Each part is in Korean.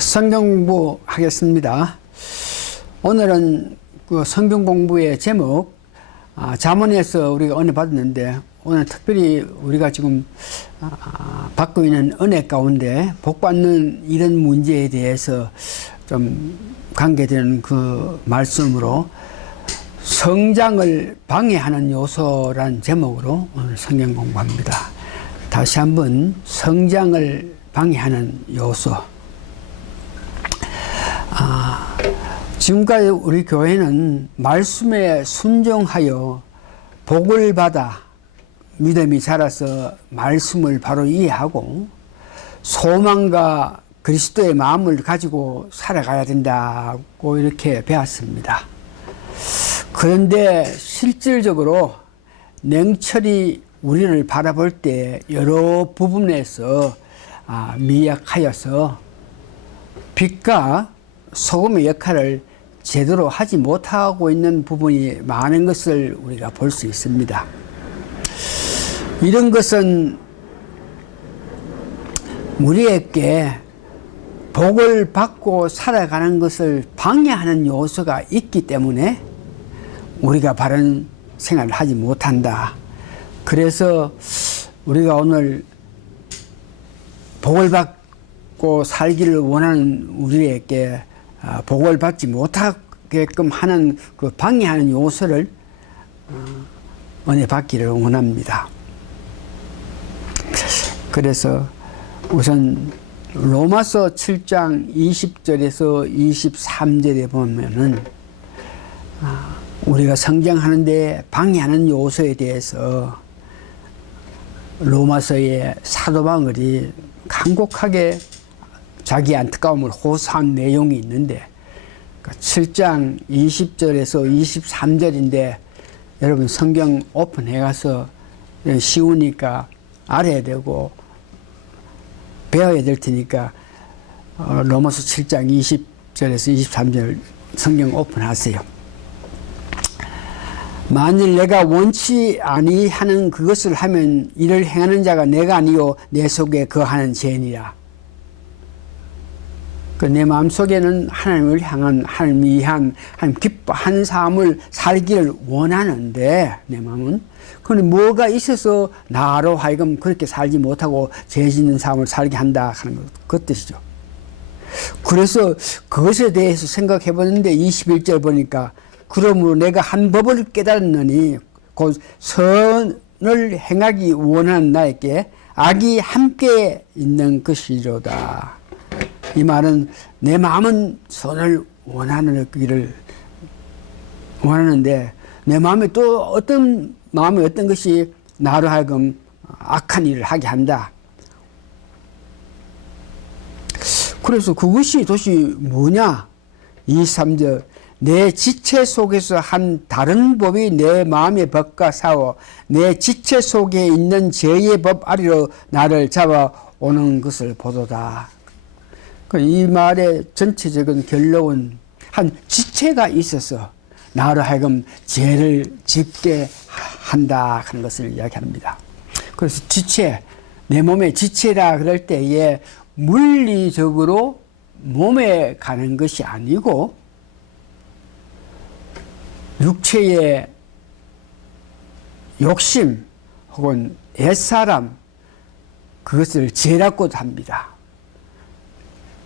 성경 공부 하겠습니다. 오늘은 그 성경 공부의 제목, 잠언에서 우리가 은혜 받았는데, 오늘 특별히 우리가 지금 받고 있는 은혜 가운데 복 받는 이런 문제에 대해서 좀 관계되는 그 말씀으로 성장을 방해하는 요소란 제목으로 오늘 성경 공부합니다. 다시 한번 성장을 방해하는 요소. 지금까지 우리 교회는 말씀에 순종하여 복을 받아 믿음이 자라서 말씀을 바로 이해하고 소망과 그리스도의 마음을 가지고 살아가야 된다고 이렇게 배웠습니다. 그런데 실질적으로 냉철히 우리를 바라볼 때 여러 부분에서 미약하여서 빛과 소금의 역할을 제대로 하지 못하고 있는 부분이 많은 것을 우리가 볼 수 있습니다. 이런 것은 우리에게 복을 받고 살아가는 것을 방해하는 요소가 있기 때문에 우리가 바른 생활을 하지 못한다. 그래서 우리가 오늘 복을 받고 살기를 원하는 우리에게 복을 받지 못하게끔 하는 그 방해하는 요소를 은혜 받기를 원합니다. 그래서 우선 로마서 7장 20절에서 23절에 보면은 우리가 성장하는데 방해하는 요소에 대해서 로마서의 사도 바울이 간곡하게 자기 안타까움을 호소한 내용이 있는데 7장 20절에서 23절인데 여러분 성경 오픈해 가서 쉬우니까 알아야 되고 배워야 될 테니까 로마서 7장 20절에서 23절 성경 오픈하세요. 만일 내가 원치 아니하는 그것을 하면 이를 행하는 자가 내가 아니요 내 속에 거하는 죄니라. 내 마음속에는 하나님을 향한, 하나님 위한, 하나님 기뻐하는 삶을 살기를 원하는데 내 마음은 그런데 뭐가 있어서 나로 하여금 그렇게 살지 못하고 죄 짓는 삶을 살게 한다 하는 그 뜻이죠. 그래서 그것에 대해서 생각해 보는데 21절 보니까 그러므로 내가 한 법을 깨달았느니 곧 선을 행하기 원하는 나에게 악이 함께 있는 것이로다. 이 말은 내 마음은 선을 원하는데 내 마음에 또 어떤 마음에 어떤 것이 나로 하여금 악한 일을 하게 한다. 그래서 그것이 도대체 뭐냐? 23절 내 지체 속에서 한 다른 법이 내 마음의 법과 싸워 내 지체 속에 있는 죄의 법 아래로 나를 잡아오는 것을 보도다. 이 말의 전체적인 결론은 한 지체가 있어서 나로 하여금 죄를 짓게 한다 하는 것을 이야기합니다. 그래서 지체, 내 몸의 지체라 그럴 때에 물리적으로 몸에 가는 것이 아니고 육체의 욕심 혹은 옛사람 그것을 죄라고도 합니다.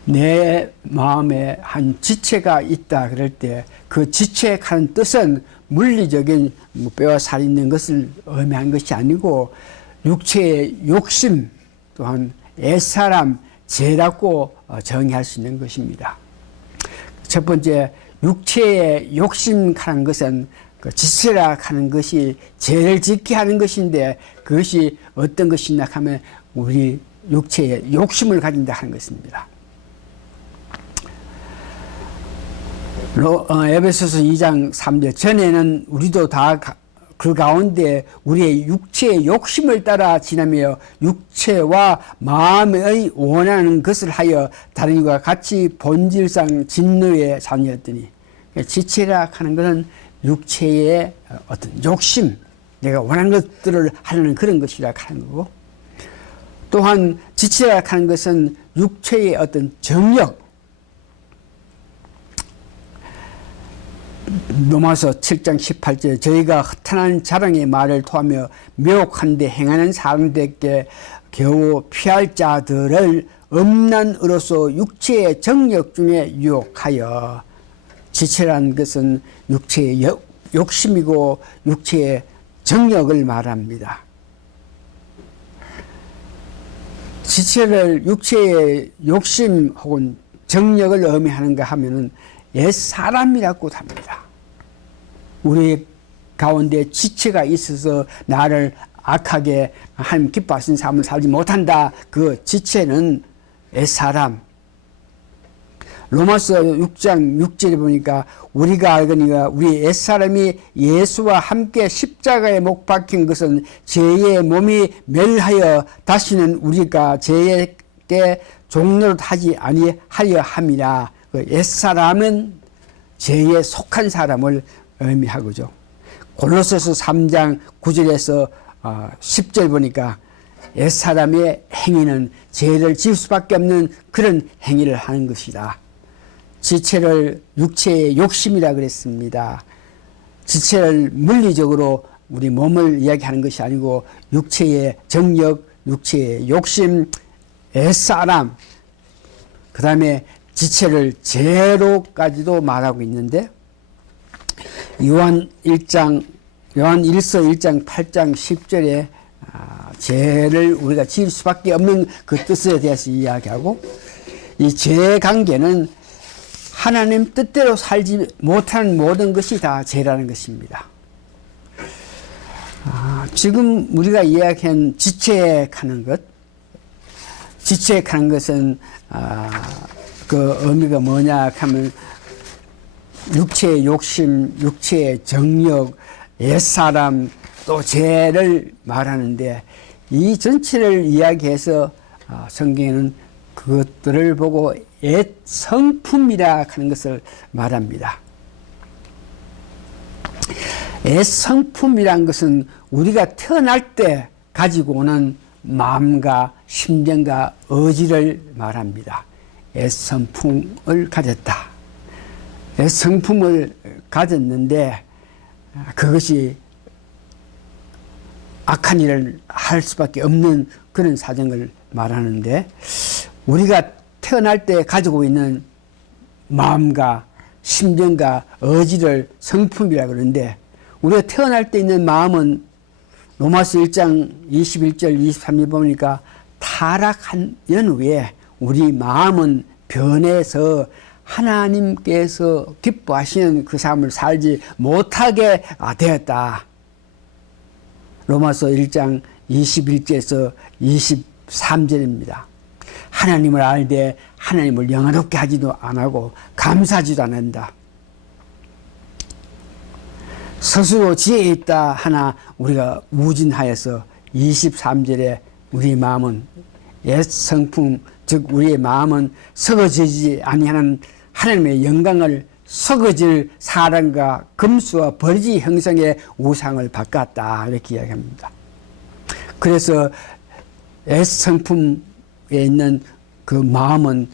내 마음에 한 지체가 있다 그럴 때 그 지체하는 뜻은 물리적인 뼈와 살 있는 것을 의미한 것이 아니고 육체의 욕심 또한 옛사람 죄라고 정의할 수 있는 것입니다. 첫 번째 육체의 욕심하는 것은 그 지체라 하는 것이 죄를 짓게 하는 것인데 그것이 어떤 것이냐 하면 우리 육체의 욕심을 가진다 하는 것입니다. 에베소서 2장 3절 전에는 우리도 다 그 가운데 우리의 육체의 욕심을 따라 지나며 육체와 마음의 원하는 것을 하여 다른 이와 같이 본질상 진노의 자녀였더니 지체라 하는 것은 육체의 어떤 욕심, 내가 원하는 것들을 하려는 그런 것이라 하는 거고, 또한 지체라 하는 것은 육체의 어떤 정력, 로마서 7장 18절 저희가 허탄한 자랑의 말을 토하며 미혹한데 행하는 사람들에게 겨우 피할 자들을 음란으로서 육체의 정욕 중에 유혹하여 지체라는 것은 육체의 욕심이고 육체의 정욕을 말합니다. 지체를 육체의 욕심 혹은 정욕을 의미하는가 하면은 옛사람이라고 합니다. 우리 가운데 지체가 있어서 나를 악하게 하나님 기뻐하시는 삶을 살지 못한다. 그 지체는 옛사람. 로마서 6장 6절에 보니까 우리가 알거니와 우리 옛사람이 예수와 함께 십자가에 못 박힌 것은 죄의 몸이 멸하여 다시는 우리가 죄에게 종노릇하지 아니하려 함이라. 그 옛사람은 죄에 속한 사람을 의미하고죠. 골로새서 3장 9절에서 10절 보니까 옛사람의 행위는 죄를 지을 수밖에 없는 그런 행위를 하는 것이다. 지체를 육체의 욕심이라 그랬습니다. 지체를 물리적으로 우리 몸을 이야기하는 것이 아니고 육체의 정욕, 육체의 욕심, 옛사람, 그 다음에 지체를 죄로까지도 말하고 있는데 요한 1서 1장 8장 10절에 죄를 우리가 지을 수밖에 없는 그 뜻에 대해서 이야기하고 이 죄 관계는 하나님 뜻대로 살지 못하는 모든 것이 다 죄라는 것입니다. 지금 우리가 이야기한 지체하는 것, 지체하는 것은 그 의미가 뭐냐 하면 육체의 욕심, 육체의 정욕, 옛사람, 또 죄를 말하는데 이 전체를 이야기해서 성경에는 그것들을 보고 옛 성품이라 하는 것을 말합니다. 옛 성품이란 것은 우리가 태어날 때 가지고 오는 마음과 심정과 의지를 말합니다. 옛 성품을 가졌다. 옛 성품을 가졌는데 그것이 악한 일을 할 수밖에 없는 그런 사정을 말하는데 우리가 태어날 때 가지고 있는 마음과 심정과 의지를 성품이라 그러는데 우리가 태어날 때 있는 마음은 로마서 1장 21절 23절 보니까 타락한 연후에 우리 마음은 변해서 하나님께서 기뻐하시는 그 삶을 살지 못하게 되었다. 로마서 1장 21절에서 23절입니다. 하나님을 알되 하나님을 영화롭게 하지도 안하고 감사하지도 않는다. 스스로 지혜 있다 하나 우리가 우진하여서 23절에 우리 마음은 옛 성품 즉 우리의 마음은 썩어지지 아니하는 하나님의 영광을 썩어질 사랑과 금수와 버리지 형성의 우상을 바꿨다 이렇게 이야기합니다. 그래서 옛 성품에 있는 그 마음은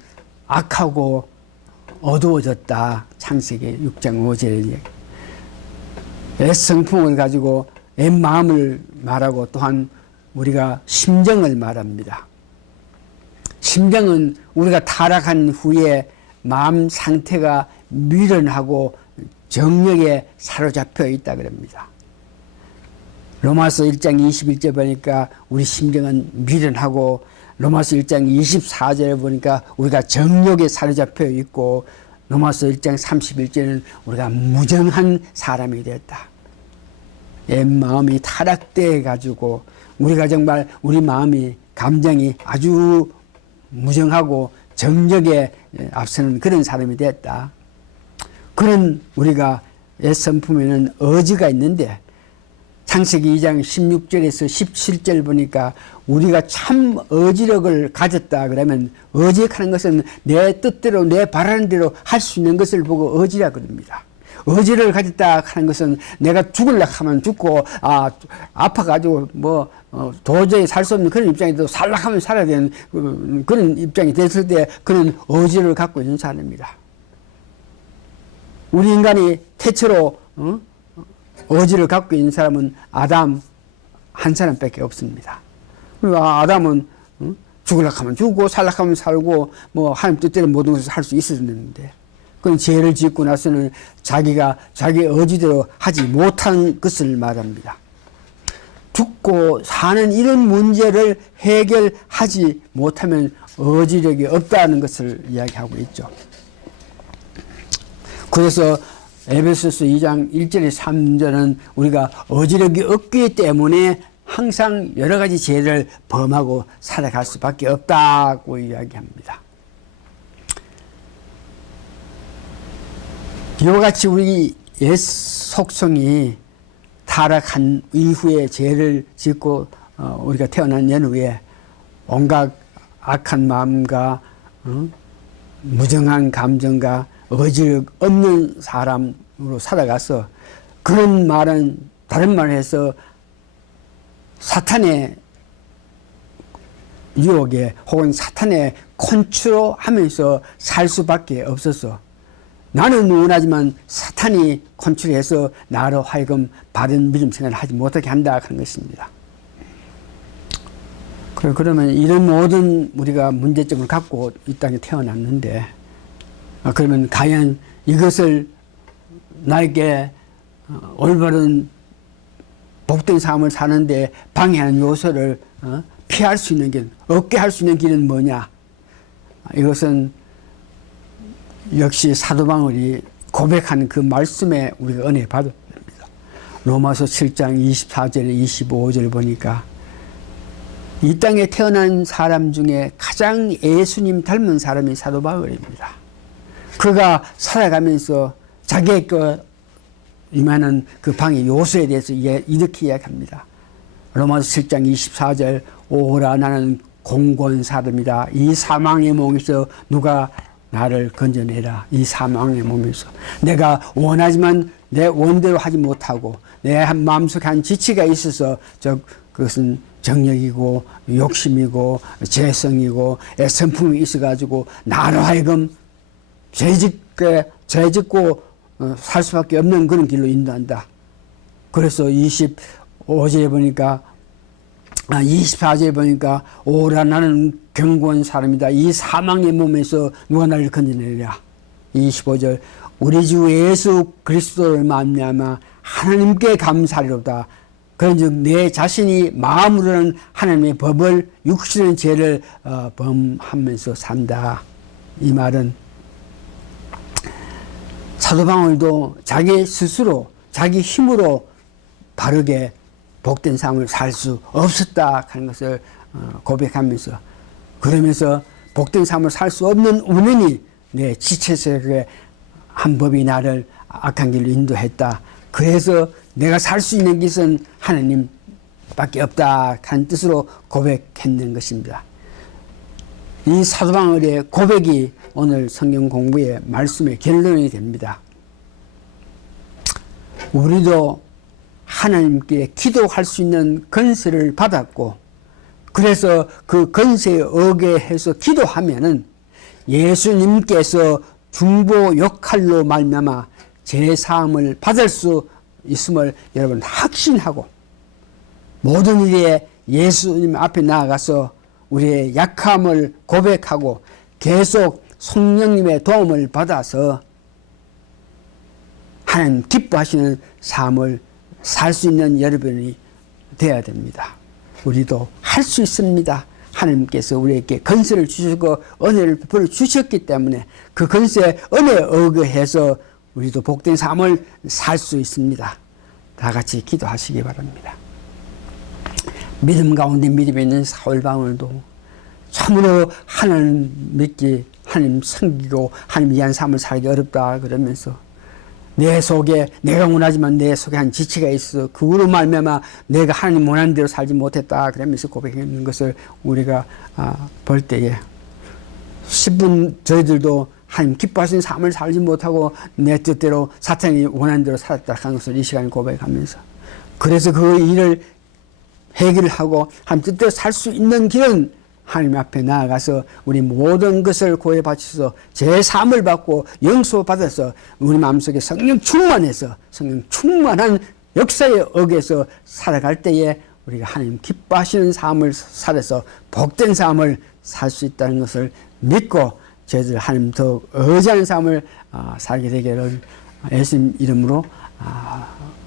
악하고 어두워졌다. 창세기 6장 5절에 이야기. 옛 성품을 가지고 옛 마음을 말하고 또한 우리가 심정을 말합니다. 심정은 우리가 타락한 후에 마음 상태가 미련하고 정욕에 사로잡혀 있다 그럽니다. 로마서 1장 21절 보니까 우리 심정은 미련하고 로마서 1장 24절에 보니까 우리가 정욕에 사로잡혀 있고 로마서 1장 31절에는 우리가 무정한 사람이 됐다. 옛 마음이 타락돼 가지고 우리가 정말 우리 마음이 감정이 아주 무정하고 정욕에 앞서는 그런 사람이 됐다. 그런 우리가 옛 성품에는 의지가 있는데 창세기 2장 16절에서 17절 보니까 우리가 참 의지력을 가졌다 그러면 의지하는 것은 내 뜻대로 내 바라는 대로 할 수 있는 것을 보고 의지라 그럽니다. 의지를 가졌다 하는 것은 내가 죽으려고 하면 죽고 아파가지고 도저히 살 수 없는 그런 입장에도 살려고 하면 살아야 되는 그런 입장이 됐을 때 그런 의지를 갖고 있는 사람입니다. 우리 인간이 태초로 의지를 갖고 있는 사람은 아담 한 사람밖에 없습니다. 그리고 아담은 죽으려고 하면 죽고 살려고 하면 살고 뭐 하나님 뜻대로 모든 것을 할 수 있었는데, 그건 죄를 짓고 나서는 자기가 자기 의지대로 하지 못한 것을 말합니다. 죽고 사는 이런 문제를 해결하지 못하면 의지력이 없다는 것을 이야기하고 있죠. 그래서 에베소서 2장 1절에 3절은 우리가 의지력이 없기 때문에 항상 여러 가지 죄를 범하고 살아갈 수밖에 없다고 이야기합니다. 이와 같이 우리 옛 속성이 타락한 이후에 죄를 짓고 우리가 태어난 연후에 온갖 악한 마음과 무정한 감정과 의지력 없는 사람으로 살아가서, 그런 말은 다른 말을 해서 사탄의 유혹에 혹은 사탄의 컨트롤하면서 살 수밖에 없어서, 나는 원하지만 사탄이 컨트롤해서 나로 하여금 바른 믿음 생활을 하지 못하게 한다 하는 것입니다. 그러면 이런 모든 우리가 문제점을 갖고 이 땅에 태어났는데, 그러면 과연 이것을 나에게 올바른 복된 삶을 사는데 방해하는 요소를 피할 수 있는 길, 없게 할 수 있는 길은 뭐냐? 이것은 역시 사도 바울이 고백하는 그 말씀에 우리가 은혜 받아야 됩니다. 로마서 7장 24절에 25절을 보니까 이 땅에 태어난 사람 중에 가장 예수님 닮은 사람이 사도 바울입니다. 그가 살아가면서 자기의 이만한 그 방해 요소에 대해서 이렇게 이야기합니다. 로마서 7장 24절, 오라 나는 공고한 사람이다. 이 사망의 몸에서 누가 나를 건져내라. 이 사망의 몸에서 내가 원하지만 내 원대로 하지 못하고 내 마음속에 한 지치가 있어서 그것은 정력이고 욕심이고 재성이고 애성품이 있어가지고 나로 하여금 죄짓고 살 수밖에 없는 그런 길로 인도한다. 그래서 25절에 보니까 24절에 보니까 오라 나는 견고한 사람이다. 이 사망의 몸에서 누가 나를 건져내랴. 25절 우리 주 예수 그리스도를 말미암아 하나님께 감사리로다. 그런즉 내 자신이 마음으로는 하나님의 법을 육신의 죄를 범하면서 산다. 이 말은 사도 바울도 자기 스스로 자기 힘으로 바르게 복된 삶을 살 수 없었다 하는 것을 고백하면서, 그러면서 복된 삶을 살 수 없는 원인이 내 지체적의 한 법이 나를 악한 길로 인도했다. 그래서 내가 살 수 있는 것은 하나님밖에 없다 하는 뜻으로 고백했는 것입니다. 이 사도 바울의 고백이 오늘 성경 공부의 말씀의 결론이 됩니다. 우리도 하나님께 기도할 수 있는 권세를 받았고, 그래서 그 권세에 의거해서 기도하면은 예수님께서 중보 역할로 말미암아 제사함을 받을 수 있음을 여러분 확신하고, 모든 일에 예수님 앞에 나아가서 우리의 약함을 고백하고 계속 성령님의 도움을 받아서 하나님 기뻐하시는 삶을 살 수 있는 여러분이 되어야 됩니다. 우리도 할 수 있습니다. 하나님께서 우리에게 권세를 주시고 은혜를 베풀어 주셨기 때문에 그 권세에 은혜에 의거해서 우리도 복된 삶을 살 수 있습니다. 다 같이 기도하시기 바랍니다. 믿음 가운데 믿음이 있는 사울 바울도 참으로 하나님 믿기, 하나님 섬기고 하나님 위한 삶을 살기 어렵다 그러면서 내 속에 내가 원하지만 내 속에 한 지체가 있어 그거로 말미암아 내가 하나님 원하는 대로 살지 못했다 그러면서 고백하는 것을 우리가 볼 때에 10분 저희들도 하나님 기뻐하시는 삶을 살지 못하고 내 뜻대로 사탄이 원하는 대로 살았다 하는 것을 이 시간에 고백하면서, 그래서 그 일을 해결을 하고 하나님 뜻대로 살 수 있는 길은 하나님 앞에 나아가서 우리 모든 것을 고해 바쳐서 제3을 받고 영소 받아서 우리 마음속에 성령 충만해서 성령 충만한 역사에 의해서 살아갈 때에 우리가 하나님 기뻐하시는 삶을 살아서 복된 삶을 살 수 있다는 것을 믿고 저희들 하나님 더 의지하는 삶을 살게 되기를 예수님 이름으로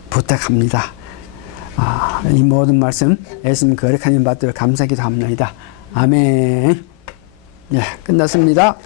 부탁합니다. 이 모든 말씀 예수님 거룩한 이름 받들어 감사기도 합니다. 아멘. 네, 끝났습니다.